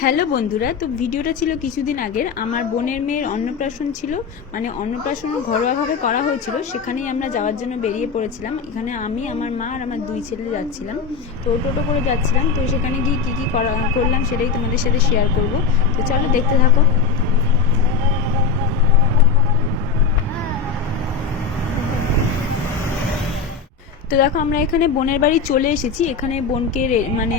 Hello বন্ধুরা, তো ভিডিওটা ছিল কিছুদিন আগের। আমার বোনের মেয়ের অন্নপ্রাশন ছিল, মানে অন্নপ্রাশন ঘরোয়াভাবে করা হয়েছিল, সেখানেই আমরা যাওয়ার জন্য বেরিয়ে পড়েছিলাম। এখানে আমি, আমার মা আর আমার দুই ছেলে যাচ্ছিলাম। তো টোটো করে যাচ্ছিলাম। তো সেখানে গিয়ে কী কী করলাম সেটাই তোমাদের সাথে শেয়ার করব। তো চলো দেখতে থাকো। তো দেখো, আমরা এখানে বোনের বাড়ি চলে এসেছি। এখানে বোনকে মানে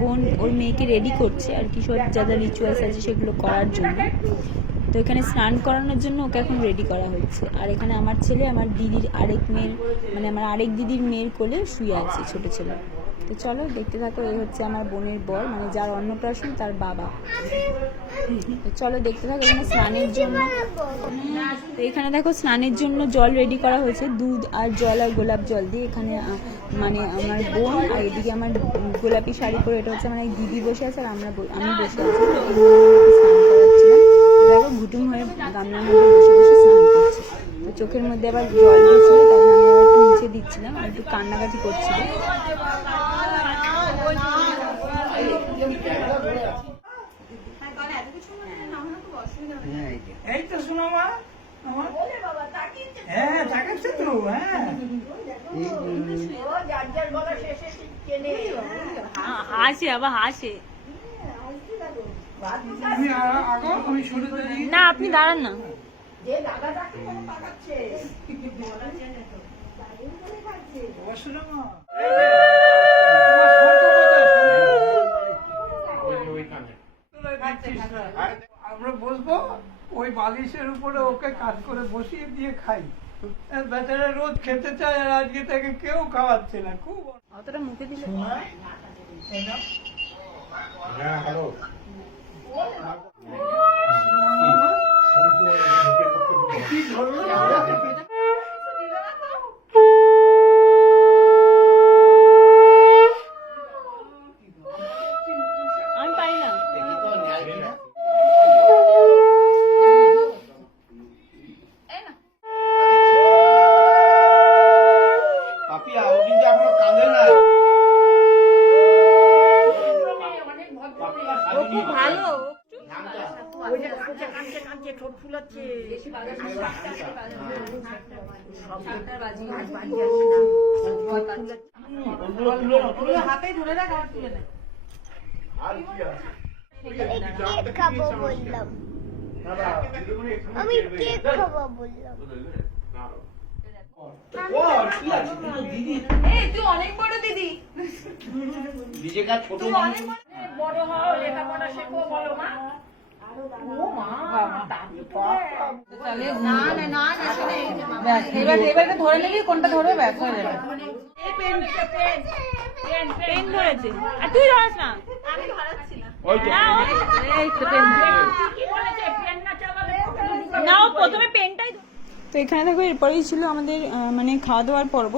বোন ওর মেয়েকে রেডি করছে আর কি, সব যা যা রিচুয়ালস আছে সেগুলো করার জন্য। তো এখানে স্নান করানোর জন্য ওকে এখন রেডি করা হচ্ছে। আর এখানে আমার ছেলে আমার দিদির আরেক মেয়ের, মানে আমার আরেক দিদির মেয়ের কোলে শুয়ে আছে ছোটো ছেলে। তো চলো দেখতে থাকো। এই হচ্ছে আমার বোনের বর, মানে যার অন্নপ্রাশন তার বাবা। তো চলো দেখতে থাকো। এখানে স্নানের জন্য, তো এখানে দেখো স্নানের জন্য জল রেডি করা হয়েছে, দুধ আর জল আর গোলাপ জল দিয়ে। এখানে মানে আমার বোন আর এদিকে আমার গোলাপি শাড়ি পরে, এটা হচ্ছে আমার এক দিদি বসে আছে আর আমি বসে আছি। স্নান করাচ্ছিলাম। দেখো ঘুটুম হয়ে গামলার মধ্যে বসে বসে স্নান করছে। তো চোখের মধ্যে আবার জল দিয়েছিল, তাই আমি আবার একটু নিচে দিচ্ছিলাম আর একটু কান্নাকাটি করছিল। এই তো শোনো মা, হ্যাঁ তাকাচ্ছে তো, হ্যাঁ হাসে, আবার হাসে আমি শুরু করি না, আপনি দাঁড়ান না। শোনো মা, আমরা বসবো ওই বালিশের উপরে, ওকে কাজ করে বসিয়ে দিয়ে খাই। বেচারা রোজ খেতে চায় আর আজকে তাকে কেউ খাওয়াচ্ছে না। খুব অতটা মুখে দিলে আমি পারি না। ভালো হাতে ধরে রাখ, আর তুলে নেয়। আমি কেক খাবো বললাম। তুই অনেক বড় দিদি, ছোট বড় হও, লেখাপড়া শেখো, বলো মা। এবার ধরে নিবি, কোনটা ধরবে ব্যাস হয়ে যাবে। পেন ধরেছে আর তুই ধরাস না। না, ও প্রথমে পেনটাই। তো এখানে দেখো, এরপরেই ছিল আমাদের মানে খাওয়া দাওয়ার পর্ব।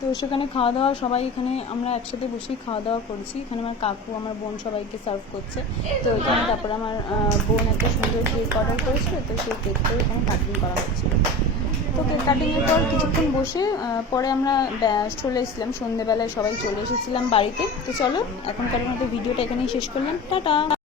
তো সেখানে খাওয়া দাওয়া সবাই, এখানে আমরা একসাথে বসেই খাওয়া দাওয়া করছি। এখানে আমার কাকু, আমার বোন সবাইকে সার্ভ করছে। তো এখানে তারপরে আমার বোন একটা সুন্দর কেক অর্ডার করেছিল, তো সেই কেকটাও এখানে কাটিং করা হচ্ছিল। তো কেক কাটিংয়ের পর কিছুক্ষণ বসে পরে আমরা চলে এসেছিলাম, সন্ধ্যেবেলায় সবাই চলে এসেছিলাম বাড়িতে। তো চলো এখনকার মতো ভিডিওটা এখানেই শেষ করলাম। টাটা।